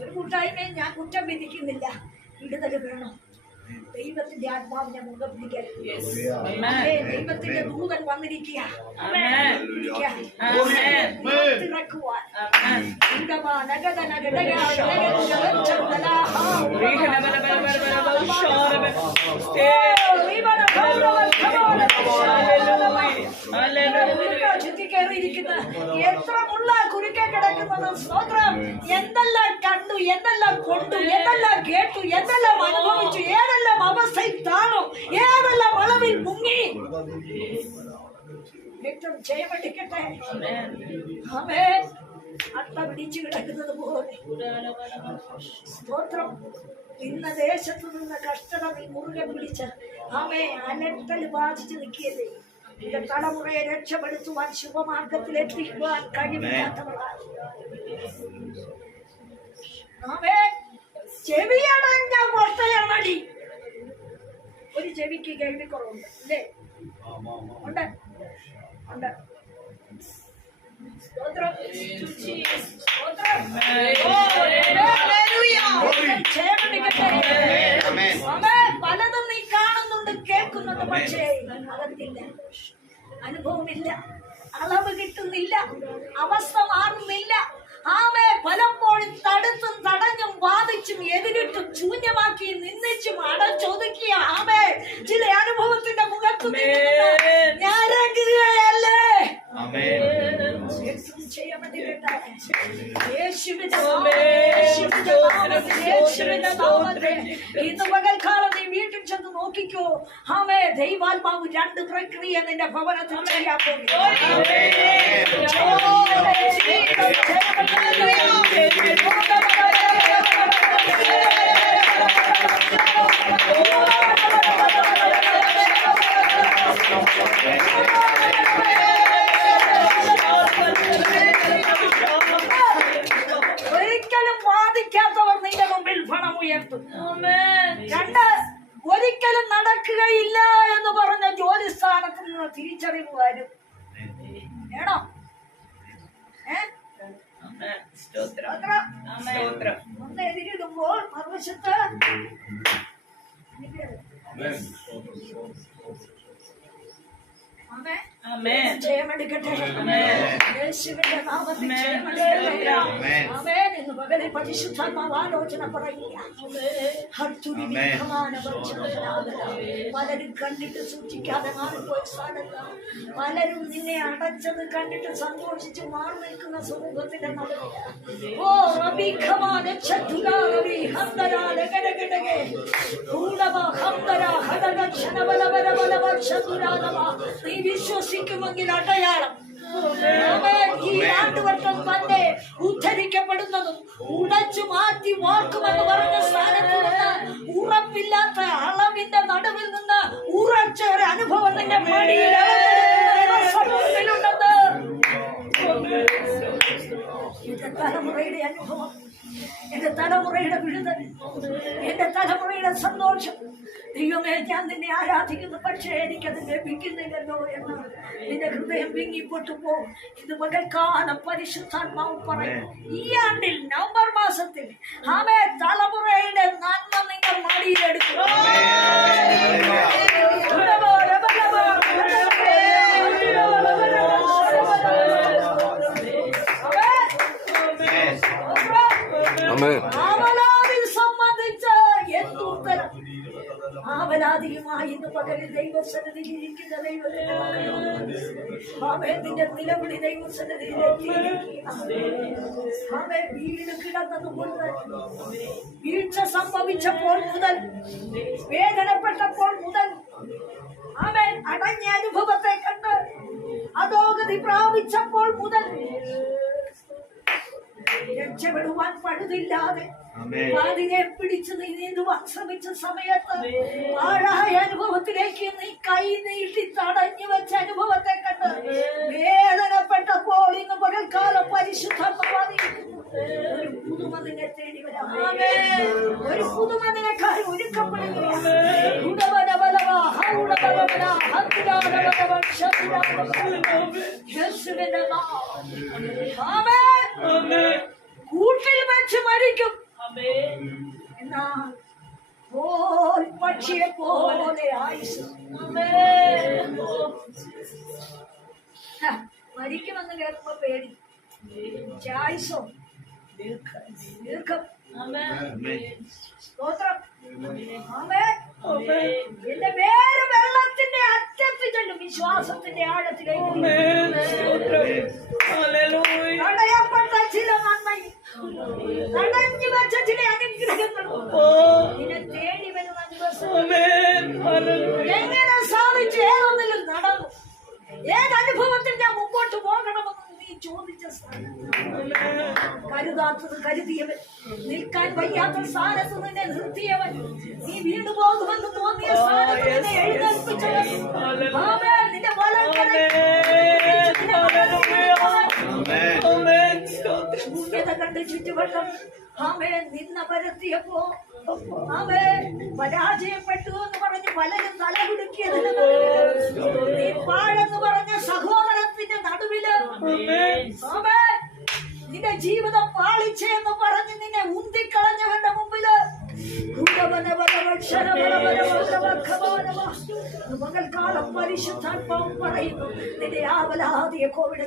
ഒരു കൂട്ടായ്മയെ ഞാൻ കുറ്റം വിധിക്കുന്നില്ല. വിടുതൽ വേണം. ദൈവത്തിന്റെ ആത്മാവിനെ മുഖം പിടിക്കാൻ ദൈവത്തിന്റെ ദൂതൻ വന്നിരിക്കുക. ചുറ്റിക്കേറിയിരിക്കുന്ന എത്ര മുള്ള കുരുക്കെ കിടക്കുന്നത്. സ്തോത്രം. എന്തെല്ലാം കണ്ടു, എന്തെല്ലാം കൊണ്ടു, എന്തെല്ലാം കേട്ടു, എന്തെല്ലാം അനുഭവിച്ചു, ഏതെല്ലാം അവസ്ഥയിൽ താണു, ഏതെല്ലാം വളവിൽ മുങ്ങി. ഏറ്റവും ചെയ്യപ്പെട്ടിക്കട്ടെ. ആമേൻ. അട്ട പിടിച്ചു കിടക്കുന്നത് പോലെ സ്തോത്രം. ഇന്ന ദേശത്തു നിന്ന് കഷ്ടത നീ മുറുകെ പിടിച്ച് ആമേ അലട്ടൽ ബാധിച്ച് നിൽക്കിയതേ. നിന്റെ തലമുറയെ രക്ഷപ്പെടുത്തുവാൻ ശുഭമാർഗത്തിൽ എത്തിക്കുവാൻ കഴിവില്ലാത്തവളാണ്. ആമേ. ചെവിയടഞ്ഞ പൊട്ടയമടി. ഒരു ചെവിക്ക് കേൾവിക്കുറവുണ്ട് അല്ലേ? ഉണ്ട് ഉണ്ട്. പലതും നീ കാണുന്നുണ്ട്, കേൾക്കുന്നുണ്ട്, പക്ഷേ അകത്തില്ല, അനുഭവമില്ല, അളവ് കിട്ടുന്നില്ല, അവസ്ഥ മാറുന്നില്ല. ആമേ. പലപ്പോഴും തടുത്തും തടഞ്ഞും വാദിച്ചും എതിരിട്ടും ശൂന്യമാക്കി നിന്നിച്ചും അടച്ചൊതുക്കിയ ആമേ ചില അനുഭവത്തിന്റെ മുഖത്ത് ഞാനല്ലേ ഇന്ന് പകൽക്കാലം നീ വീട്ടിൽ ചെന്ന് നോക്കിക്കോ. ആമേ. ദൈവാത്മാവ് രണ്ട് പ്രക്രിയ നിന്റെ ഭവനത്തിൽ ചെയ്യാൻ പോകും. ഒരിക്കലും വാദിക്കാത്തവർ നിന്റെ മുമ്പിൽ പണം ഉയർത്തും. രണ്ട്, ഒരിക്കലും നടക്കുകയില്ല എന്ന് പറഞ്ഞ ജോലി സ്ഥാനത്ത് നിന്ന് തിരിച്ചറിവ് വരും. വേണോ? ഒന്ന് എതിരിടുമ്പോൾ മറുവശത്ത് ജയമെടുക്കട്ടെ. യേശുവിന്റെ നാമത്തിൽ ഇന്ന് പകലിൽ പരിശുദ്ധാത്മാവ് ആലോചന പറയുക. പലരും കണ്ടിട്ട് സൂക്ഷിക്കാതെ മാറിപ്പോയ സ്ഥാനത്ത്, പലരും നിന്നെ അടച്ചത് കണ്ടിട്ട് സന്തോഷിച്ച് മാറി നിൽക്കുന്ന സമൂഹത്തിന്റെ നടുവിൽ നീ വിശ്വസിക്കുമെങ്കിൽ അടയാളം. ഈ ആണ്ടുവർഷം തന്നെ ഉദ്ധരിക്കപ്പെടുന്നതും ഉടച്ചു മാറ്റി വാക്കുമെന്ന് പറഞ്ഞ സ്ഥാനത്ത് നിന്ന് ഉറപ്പില്ലാത്ത അളവിന്റെ നടുവിൽ നിന്ന് ഉറച്ച ഒരു അനുഭവം നിന്റെ സമൂഹത്തിലുണ്ടെന്ന് എന്റെ തലമുറയുടെ അനുഭവം, എന്റെ തലമുറയുടെ വിടുതൽ, എന്റെ തലമുറയുടെ സന്തോഷം. ദൈവമേ, ഞാൻ നിന്നെ ആരാധിക്കുന്നു, പക്ഷേ എനിക്കത് ലഭിക്കുന്നില്ലല്ലോ എന്ന് നിന്റെ ഹൃദയം വിങ്ങിപ്പൊട്ടു പോകും. ഇത് പകൽക്കാലം പരിശുദ്ധാത്മാവ് പറയും. ഈ ആണ്ടിൽ നവംബർ മാസത്തിൽ ആമേ തലമുറയുടെ നന്മ നിങ്ങൾ മടിയിലെടുക്കും. ആവലാതിൽ സംബന്ധിച്ച് എന്തുത്തരം? ആവലാതിയുമായി ഇന്ന് പകലിൽ ദൈവസന്നിധിയിൽ ഇരിക്കുന്ന ദൈവത്തിന്റെ നിന്റെ നിലവിളി ദൈവസന്നിധിയിലെത്തി. വീട് കിടന്നതുകൊണ്ട്, വീഴ്ച സംഭവിച്ചപ്പോൾ മുതൽ, വേദനപ്പെട്ടപ്പോൾ മുതൽ, ആമേൻ അടഞ്ഞ അനുഭവത്തെ കണ്ട് അധോഗതി പ്രാപിച്ചപ്പോൾ മുതൽ രക്ഷപ്പെടുവാൻ പഴുതില്ലാതെ അതിനെ പിടിച്ച് നീ നീന്തുവാൻ ശ്രമിച്ച സമയത്ത് പാഴായ അനുഭവത്തിലേക്ക് നീ കൈ നീട്ടി തടഞ്ഞു വെച്ച അനുഭവത്തെ കണ്ട് വേദനപ്പെട്ടപ്പോൾ ഇന്ന് പകൽക്കാലം പരിശുദ്ധമായിരിക്കുന്നു. ഒരു പുതുമ നിന്നെ തേടി വരാം. ഒരു പുതുമ നിനക്കായി ഒരുക്കപ്പെടുകയാണ്. കൂട്ടിൽ വെച്ച് മരിക്കും, എന്നാൽ പക്ഷിയെ പോലെ ആയുസ് മരിക്കുമെന്ന് കേൾക്കുമ്പോ പേടി. ആയുസോ ദീർഘം. സ്തോത്രം. എന്റെ പേര് വെള്ളത്തിന്റെ അറ്റത്ത് ചെല്ലും, വിശ്വാസത്തിന്റെ ആഴത്തിലേക്ക് തടയപ്പെട്ട ചില നന്മയും തടഞ്ഞു വെച്ച ചില അനുഗ്രഹങ്ങളും നിന്നെ തേടി വരുന്ന ദിവസം എങ്ങനെ സാധിച്ചു? ഏതൊന്നിലും നടന്നു? ഏതനുഭവത്തിൽ ഞാൻ മുമ്പോട്ട് പോകണമെന്ന് നീ ചോദിച്ച സ്ഥാനം, കരുതാത്തത് കരുതിയവൻ, നിൽക്കാൻ വയ്യാത്ത സ്ഥാനത്ത് നിന്നെ നിർത്തിയവൻ, നീ വീണു പോകുമെന്ന് തോന്നിയ സ്ഥാനത്ത് നിന്നെ എഴുന്നേൽപ്പിച്ചവൻ, നിന്റെ ശൂന്യത കണ്ട് ചുറ്റുവട്ടം നിന്ന പരത്തിയപ്പോ പരാജയപ്പെട്ടു എന്ന് പറഞ്ഞ് പലരും തലകുടുക്കിയതിന് നീ പാഴെന്ന് പറഞ്ഞ സഹോദരത്തിന്റെ നടുവില് നിന്റെ ജീവിതം പാളിച്ചെന്ന് പറഞ്ഞ് നിന്നെ ഉന്തിക്കളഞ്ഞവന്റെ മുമ്പില് മകൾക്കാലം പരിശുദ്ധാത്മാവും പറയുന്നു, നിന്റെ ആവലാതിയെ കോവിഡ്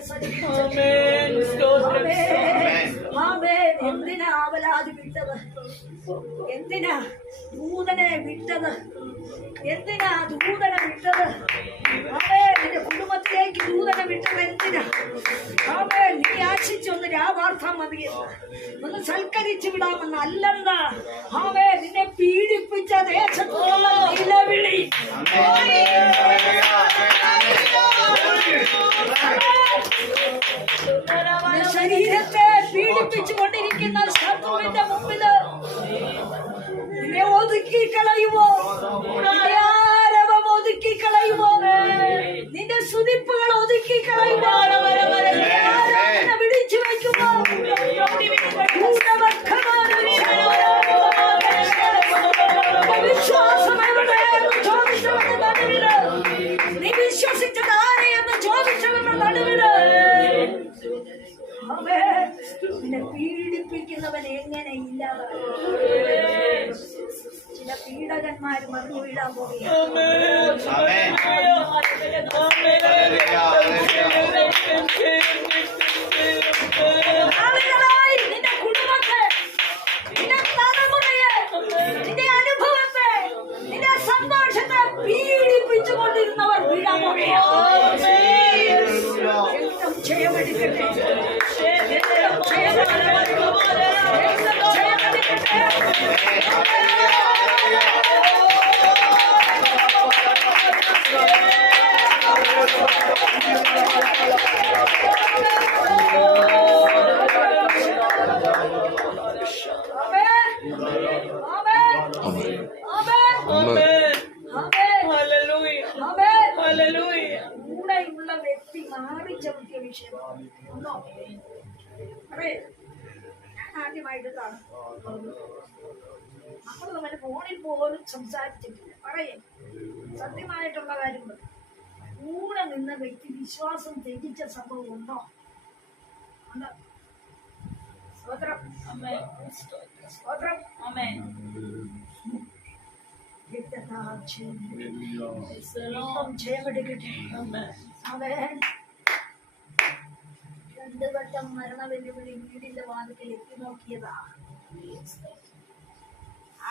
എന്തിനാ ആവലാതി വിട്ടത്? എന്തിനാ ദൂതനെ വിട്ടത്? എന്തിനാ ദൂതനെ വിട്ടത്? നിന്റെ കുടുംബത്തിലേക്ക് ദൂതനെ വിട്ടത് എന്തിനാ? നീ ആശിച്ചൊന്ന് രാവാർത്താൻ മതിയെന്ന്, ഒന്ന് സൽക്കരിച്ചു വിടാമെന്ന് അല്ലെന്താ? നിന്നെ പീഡിപ്പിച്ച ദേശത്തുള്ള നിലവിളി ശരീരത്തെ പീഡിപ്പിച്ചു കൊണ്ടിരിക്കുന്ന ശത്രുവിന്റെ മുമ്പില് നിന്നെ ഒതുക്കി കളയുമോ? ആരവം ഒതുക്കി കളയുമോ? നിന്റെ സ്തുതിപ്പുകൾ ഒതുക്കി കളയുമോ? വിളിച്ചു വയ്ക്കുമോ? വിശ്വാസം എവിടെയെന്ന് ചോദിച്ചവന്റെ നടുവില്, നീ വിശ്വസിച്ചത് ആരെയെന്ന് ചോദിച്ചവന്റെ നടുവില് നിന്നെ പീഡിപ്പിക്കുന്നവൻ എങ്ങനെ ഇല്ലാതാകും? ചില പീഡകന്മാര് മറിഞ്ഞു വീഴാൻ പോകുകയാണ്. നിന്റെ കുടുംബത്തെ, നിന്റെ തലമുറയെ, നിന്റെ അനുഭവത്തെ, നിന്റെ സന്തോഷത്തെ പീഡിപ്പിച്ചു കൊണ്ടിരുന്നവർ വീഴാൻ പോകുകയാണ്. ജയമെടുക്കട്ടെ, കൂടെയുള്ള വ്യക്തി മാറിച്ചവിട്ടിയ വിഷയം ഉണ്ടോ? അതെ, ഞാൻ ആദ്യമായിട്ട് കാണും. നമ്മൾ തമ്മിൽ ഫോണിൽ പോലും സംസാരിച്ചിട്ടില്ല. പറയേ, സത്യമായിട്ടുള്ള കാര്യങ്ങൾ. കൂടെ നിന്ന വ്യക്തി വിശ്വാസം ത്യജിച്ച സംഭവം ഉണ്ടോ? സ്തോത്രം. സ്തോത്രം. ജയമെടുക്കട്ടെ. അവൻ 2 വട്ടം മരണ വെല്ലുവിളി വീടിന്റെ വാതിക്കൽ എത്തി നോക്കിയതാ.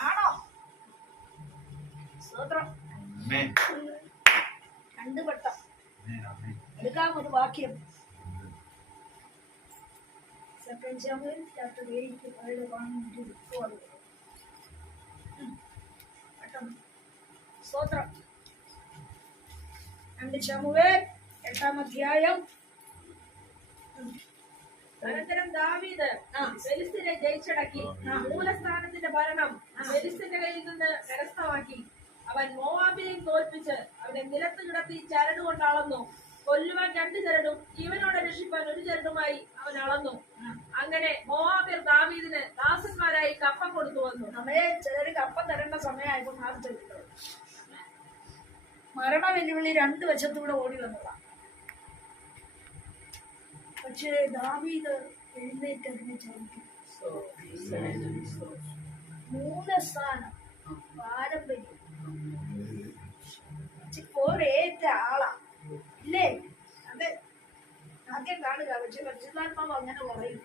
ആണോ? സ്തോത്രം. 2 വട്ടം. എടുക്കാം ഒരു വാക്യം. 2 Samuel chapter 8:1-4. സ്തോത്രം. 2 Samuel 8-ാം അധ്യായം. അനന്തരം ദാവീദ് ഫെലിസ്ത്യരെ ജയിച്ചടക്കി മൂലസ്ഥാനത്തിന്റെ ഭരണം ഫെലിസ്ത്യന്റെ കയ്യിൽ നിന്ന് കരസ്ഥമാക്കി. അവൻ മോവാബിനെയും തോൽപ്പിച്ച് അവനെ നിലത്ത് കിടത്തി ചരടുകൊണ്ട് അളന്നു. കൊല്ലുവാൻ 2 ചരടും ജീവനോടെ രക്ഷിപ്പാൻ 1 ചരടുമായി അവൻ അളന്നു. അങ്ങനെ മോവാബിയർ ദാവീദിന് ദാസന്മാരായി കപ്പം കൊടുത്തു വന്നു. ചിലര് കപ്പം തരേണ്ട സമയമായപ്പോ മാറിച്ചിട്ടുണ്ട്. മരണ വെല്ലുവിളി 2 വശത്തൂടെ ഓടി വന്നതാണ്. പക്ഷേ ദാവീദ് എഴുന്നേറ്റ് അതിനെ ചവിട്ടി. മൂലസ്ഥാനം പാരമ്പര്യം പോരേറ്റ ആളാ ഇല്ലേ? അത് ആദ്യം കാണുക. പക്ഷെ പരിശുദ്ധാത്മാവ് അങ്ങനെ പറയും.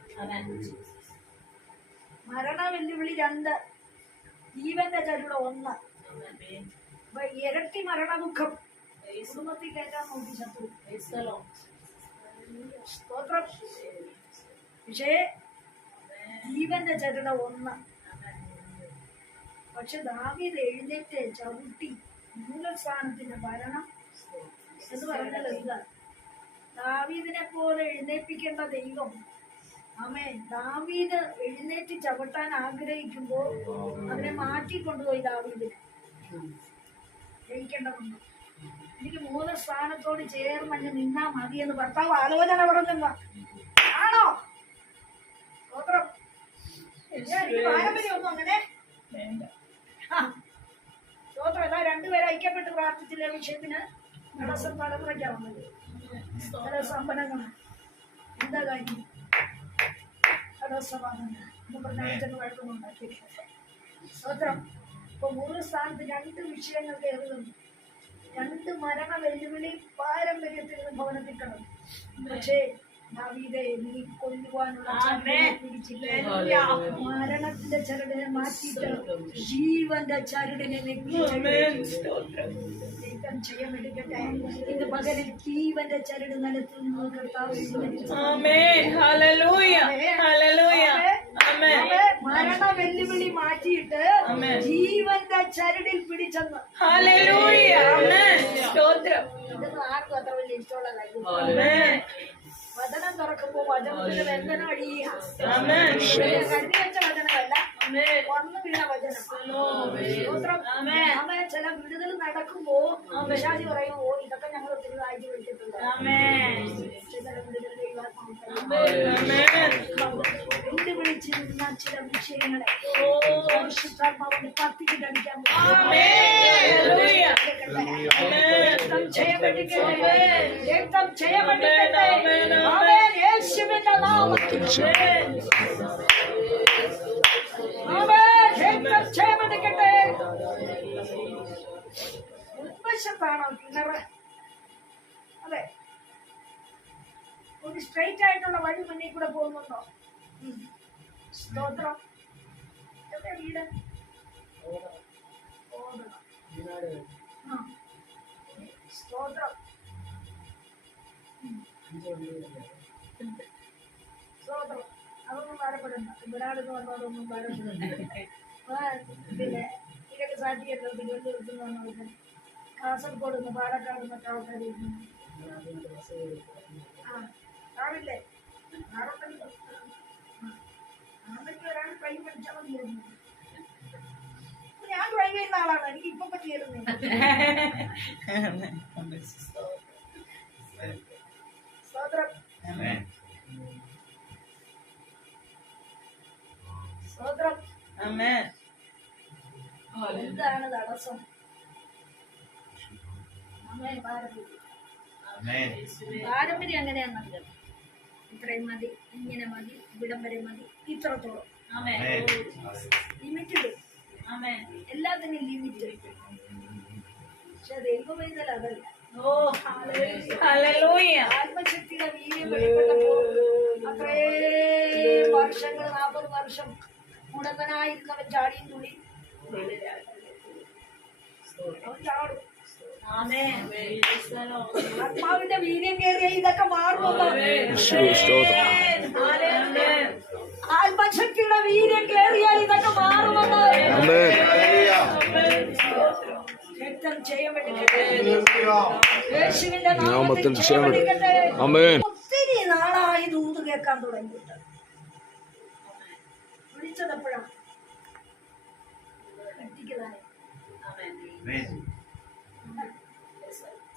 മരണ വെല്ലുവിളി 2, ജീവന്റെ ചരുട 1. അപ്പൊ ഇരട്ടി മരണദുഃഖം കുടുംബത്തിൽ കയറ്റാൻ നോക്കി ശത്രു. സ്തോത്രം. പക്ഷേ ജീവന്റെ ചരുട 1. പക്ഷെ ദാവീദ് എഴുന്നേറ്റ് ചവിട്ടി മൂലസ്ഥാനത്തിന്റെ ഭരണം എന്ന് പറഞ്ഞല്ലോ. ഇതാ ദാവീദിനെ പോലെ എഴുന്നേൽപ്പിക്കേണ്ട ദൈവം. ആമേൻ. ദാവീദ് എഴുന്നേറ്റ് ചവിട്ടാൻ ആഗ്രഹിക്കുമ്പോൾ അവനെ മാറ്റിക്കൊണ്ടുപോയി. ദാവീദിനെ ജയിക്കേണ്ടതുണ്ട്. എനിക്ക് മൂലസ്ഥാനത്തോട് ചേർന്നങ്ങ് നിന്നാ മതി എന്ന് ഭർത്താവ് ആലോചന പറഞ്ഞെന്നാ ആണോ? സ്തോത്രം. എനിക്ക് പാരമ്പര്യമൊന്നും അങ്ങനെ സ്തോത്രം. എല്ലാ 2 പേരെ ഐക്യപ്പെട്ട് പ്രാർത്ഥിച്ചില്ല വിഷയത്തിന്. തടസ്സം തലമുറയ്ക്കാവുന്നത് സമ്പന്നങ്ങളാണ്. എന്താ കാര്യം? തടസ്സമാണെന്ന് പറഞ്ഞ വഴക്കൊന്നും ഉണ്ടാക്കിയിട്ടില്ല. സ്തോത്രം. ഇപ്പൊ 3 സ്ഥാനത്ത് 2 വിഷയങ്ങൾ കയറുന്നുണ്ട്. 2 മരണ വെല്ലുവിളി പാരമ്പര്യത്തിൽ നിന്ന് ഭവനത്തിൽ കിടന്നു. പക്ഷേ ദാവീദേ, നീ കൊല്ലുവാനുള്ള മരണത്തിന്റെ ചരടിനെ മാറ്റിയിട്ട് ജീവന്റെ ചരടിനെ ചെയ്യാമെടുക്കട്ടെ. ഇന്ന് പകലിൽ ജീവന്റെ ചരട് നിലത്തിൽ നിന്ന് കർത്താവ് മരണ വെല്ലുവിളി മാറ്റിയിട്ട് ജീവന്റെ ചരടിൽ പിടിച്ചെന്ന്. ഇതൊന്നും ആർക്കും അത്ര വലിയ ഇഷ്ടമുള്ള കാര്യം. വചനം തുറക്കുമ്പോ വചനത്തിന്റെ വേദന അടിയുക. കരുതി വെച്ച വചനമല്ല, വന്നു വീണ വചനം. അവൻ ചില വിടുതൽ നടക്കുമ്പോ പിശാചി പറയും, ഓ ഇതൊക്കെ ഞങ്ങൾ ഒത്തിരി വായിച്ചു വിളിച്ചിട്ടുണ്ട്. വെല്ലുവിളിച്ചിരുന്ന ചില വിഷയങ്ങളെ കത്തിക്കിട്ടടിക്കാൻ ഉൾവശത്താണോ കിണറ്? അതെ. ഒരു സ്ട്രെയിറ്റ് ആയിട്ടുള്ള വഴി മുന്നിൽ കൂടെ പോകുന്നുണ്ടോ? സ്തോത്രം. എവിടെ വീട്? സ്തോത്രം. സ്തോത്രം. അതൊന്നും ഭാരപ്പെടണ്ട. ഇവിടാടുന്ന് വന്നോടൊന്നും ഭാരപ്പെടണ്ട. പിന്നെ ഇതൊക്കെ സാധിക്കല്ലോ. തിരുവനന്തപുരത്ത് വന്നവർക്ക് കാസർഗോഡ് നിന്ന് പാലക്കാട് നിന്നൊക്കെ ആൾക്കാർ കാറില്ലേ? കാറുണ്ടല്ലോ. അതൊക്കെ ഒരാൾ ഡ്രൈവ് പഠിച്ചാൽ മതിയായിരുന്നു. ഞാൻ ഡ്രൈവ് ചെയ്യുന്ന ആളാണ്. എനിക്ക് ഇപ്പൊ പറ്റിയിരുന്നില്ല. സ്തോത്രം. സ്തോത്രം. എന്താണ് തടസ്സം? പാരമ്പര്യം അങ്ങനെയാണല്ലോ. ഇത്രയും മതി, ഇങ്ങനെ മതി, ഇവിടം വരെ മതി, ഇത്രത്തോളം. ലിമിറ്റ്. എല്ലാത്തിനും ലിമിറ്റ്. പക്ഷെ ദൈവവേദന അതല്ല. ആത്മശക്തിയുടെ വീര്യം വെളിപ്പെട്ടപ്പോ അത്രയും വർഷങ്ങൾ 40 വർഷം മുടങ്ങനായിരുന്നവൻ ചാടിയും തുള്ളി അവൻ ചാടും. ആത്മാവിന്റെ വീര്യം കയറിയ ഇതൊക്കെ മാറുമല്ലോ. ആത്മശക്തിയുടെ വീര്യം കയറിയാൽ ഇതൊക്കെ മാറുമല്ലോ. ഒത്തിരി നാളായി ദൂത് കേൾക്കാൻ തുടങ്ങിയിട്ട്. വിളിച്ചതെപ്പോഴാണ്?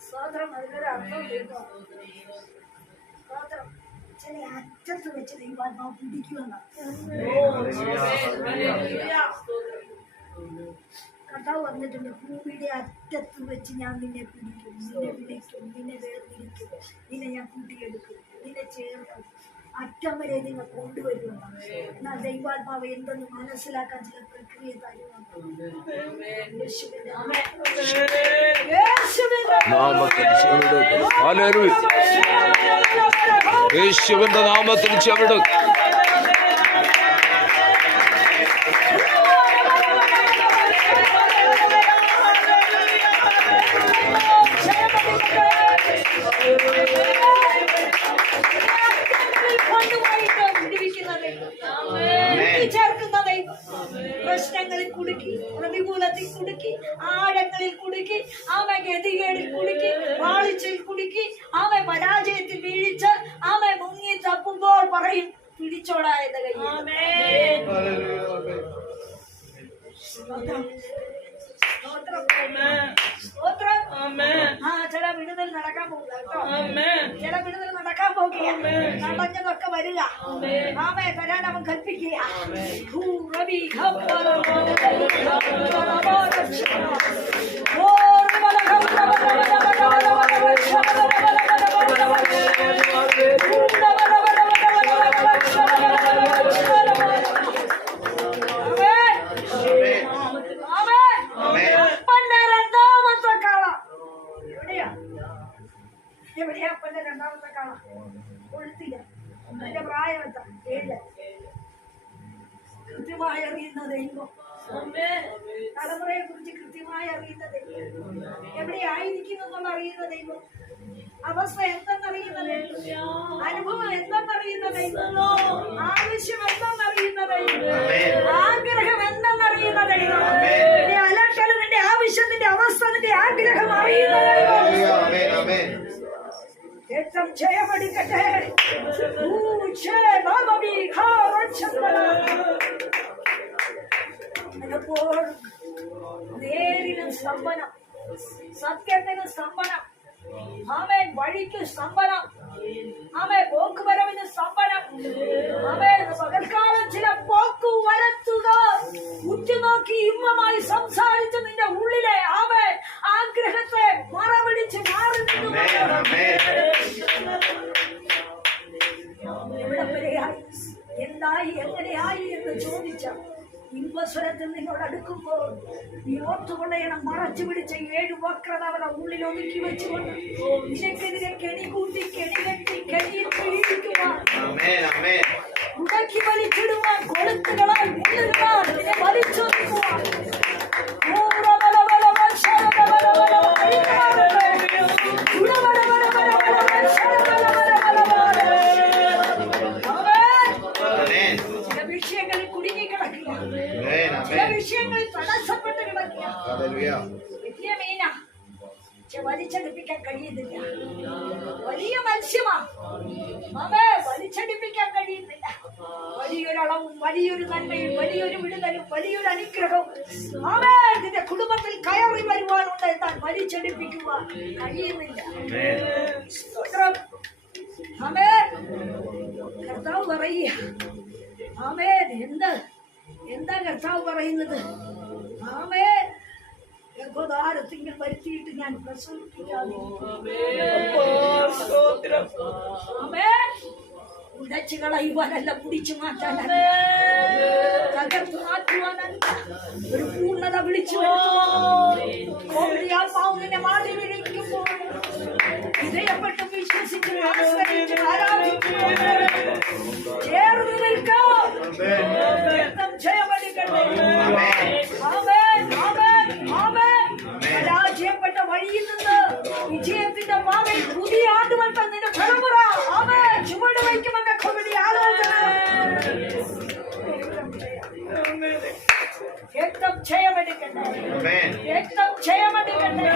സ്തോത്രം. അതിനൊരു അർത്ഥം കേട്ടോ. സ്തോത്രം. ചില അറ്റത്ത് വെച്ച് ദൈവാത്മാവ് പിടിക്കുമെന്ന കർത്താവ് വന്നിട്ടുണ്ട്. ഭൂമിയുടെ അറ്റത്ത് വെച്ച് ഞാൻ നിന്നെ പിടിക്കും, നിന്നെ വിളിക്കും, നിന്നെ വേർതിരിക്കും, നിന്നെ ഞാൻ കൂട്ടിയെടുക്കും, നിന്നെ ചേർക്കും. അറ്റം വരെ നിങ്ങൾ കൊണ്ടുവരുക. എന്നാൽ ദൈവാത്മാവ് എന്തെന്ന് മനസ്സിലാക്കാൻ ചില പ്രക്രിയ തരുന്നുണ്ട്. യേശുവിന്റെ യേശുവിന്റെ നാമത്തിൽ ചവിടും. പ്രശ്നങ്ങളിൽ കുടുക്കി, പ്രതികൂലത്തിൽ കുടുക്കി, ആഴങ്ങളിൽ കുടുക്കി, ആമെ ഗതികേടിൽ കുടുക്കി, വാളിച്ചിൽ കുടുക്കി, ആമെ പരാജയത്തിൽ വീഴിച്ച് ആമെ മുങ്ങി തപ്പുമ്പോൾ പറയും പിടിച്ചോടായത് കഴിയും. ചില വിടുതൽ നടക്കാൻ പോകുക കേട്ടോ. ചില വിടുതൽ നടക്കാൻ പോകുക. നടഞ്ഞതൊക്കെ വരിക. ആമേ തരാൻ അവൻ കൽപ്പിക്കുക. എവിടെയാ അപ്പന്റെ രണ്ടാമത്തെ കാള? കൊഴുത്തില്ല. അതിന്റെ പ്രായം എത്ര? 7. കൃത്യമായി അറിയുന്ന ദൈവം, തലമുറയെ കുറിച്ച് കൃത്യമായി അറിയുന്ന ദൈവം, എവിടെയായിരിക്കുന്നു എന്നുള്ള അറിയുന്ന ദൈവം, അവസ്ഥ എന്തെന്നറിയുന്ന ദൈവം, അനുഭവം എന്തെന്നറിയുന്ന ദൈവം, ആവശ്യം എന്തെന്നറിയുന്ന ദൈവം, ആഗ്രഹം എന്തെന്നറിയുന്ന ദൈവം, നിന്റെ അലട്ടൽ, നിന്റെ ആവശ്യം, നിന്റെ അവസ്ഥ, നിന്റെ ആഗ്രഹം അറിയുന്ന ദൈവം. ഏറ്റവും ജയമടിക്കട്ടെ. നേരിന് സ്തംഭനം, സത്യത്തിന് സ്തംഭനം, ആമേൻ വഴിക്ക് സ്തംഭനം, ആമേൻ പോക്കുവരവിന് സ്തംഭനം, ആമേൻ പകൽക്കാലം ചില പോക്കു വരത്തുക ഉറ്റുനോക്കി ഇമ്പമായി സംസാരിച്ച് നിന്റെ ഉള്ളിലെ ആമേൻ ആഗ്രഹത്തെ മറപിടിച്ച് മാറി നിന്നു. എവിടെ വരെയായി, എന്തായി, എങ്ങനെയായി എന്ന് ചോദിച്ച ഇമ്പസ്വരത്തിൽ നിന്നോട് അടുക്കുമ്പോൾ നീ ഓർത്തുകൊള്ളണം, മറച്ചു പിടിച്ച 7 വക്രത അവരുടെ ഉള്ളിൽ ഒതുക്കി വെച്ചുകൊണ്ട് നിനക്കെതിരെ കെണി കൂട്ടി, കെണി കെട്ടി, കെണിയിൽ പീഡിക്കുവാൻ, ഉടക്കി വലിച്ചിടുവാൻ, കൊളുത്തുകളാൽ മുള്ളിടുവാൻ, നിന്നെ വലിച്ചൊതുക്കുവാൻ വിഷയങ്ങളിൽ കുടുങ്ങി കിടക്കുക, ചില വിഷയങ്ങളിൽ തടസ്സപ്പെട്ട് കിടക്കുക. വലിയ മീന വലിച്ചടിപ്പിക്കാൻ കഴിയുന്നില്ല, വലിയ മത്സ്യമാണ്, അവേ വലിച്ചടിപ്പിക്കാൻ കഴിയുന്നില്ല. വലിയൊരളവും, വലിയൊരു നന്മയും, വലിയൊരു വിടുതലും, വലിയൊരു അനുഗ്രഹവും അവേ നിന്റെ കുടുംബത്തിൽ കയറി വരുവാനുണ്ട്, എന്നാൽ വലിച്ചടിപ്പിക്കുവാൻ കഴിയുന്നില്ല. അവേ കർത്താവ് പറയുക, ആമേ എന്താ കർത്താവ് പറയുന്നത്? ആമേ ഗർഭധാരത്തിങ്കിൽ വരുത്തിയിട്ട് ഞാൻ പ്രസവിപ്പിക്കാതെ ഉടച്ചു കളയുവാനല്ല, പിടിച്ചു മാറ്റാനല്ല, തകർത്തു മാറ്റുവാനല്ല, ഒരു പൂർണ്ണത വിളിച്ചു ആത്മാവിനെ മാറി വിളിക്കുമ്പോൾ ഹൃദയപ്പെട്ട് വിശ്വസിച്ച് ആശ്രയിച്ച് ആരാധിക്കുമ്പോൾ ചേർന്ന് നിൽക്കാം. ജയമടിക്കട്ടെ. പരാജയപ്പെട്ട വഴിയിൽ നിന്ന് വിജയത്തിന്റെ പാതയിൽ പുതിയ ആണ്ടുവട്ടം നിന്റെ തലമുറ ചുവട് വയ്ക്കുമെന്ന കൊടി ആലോചന. രക്തം ജയമടിക്കട്ടെ, രക്തം ജയമടിക്കട്ടെ.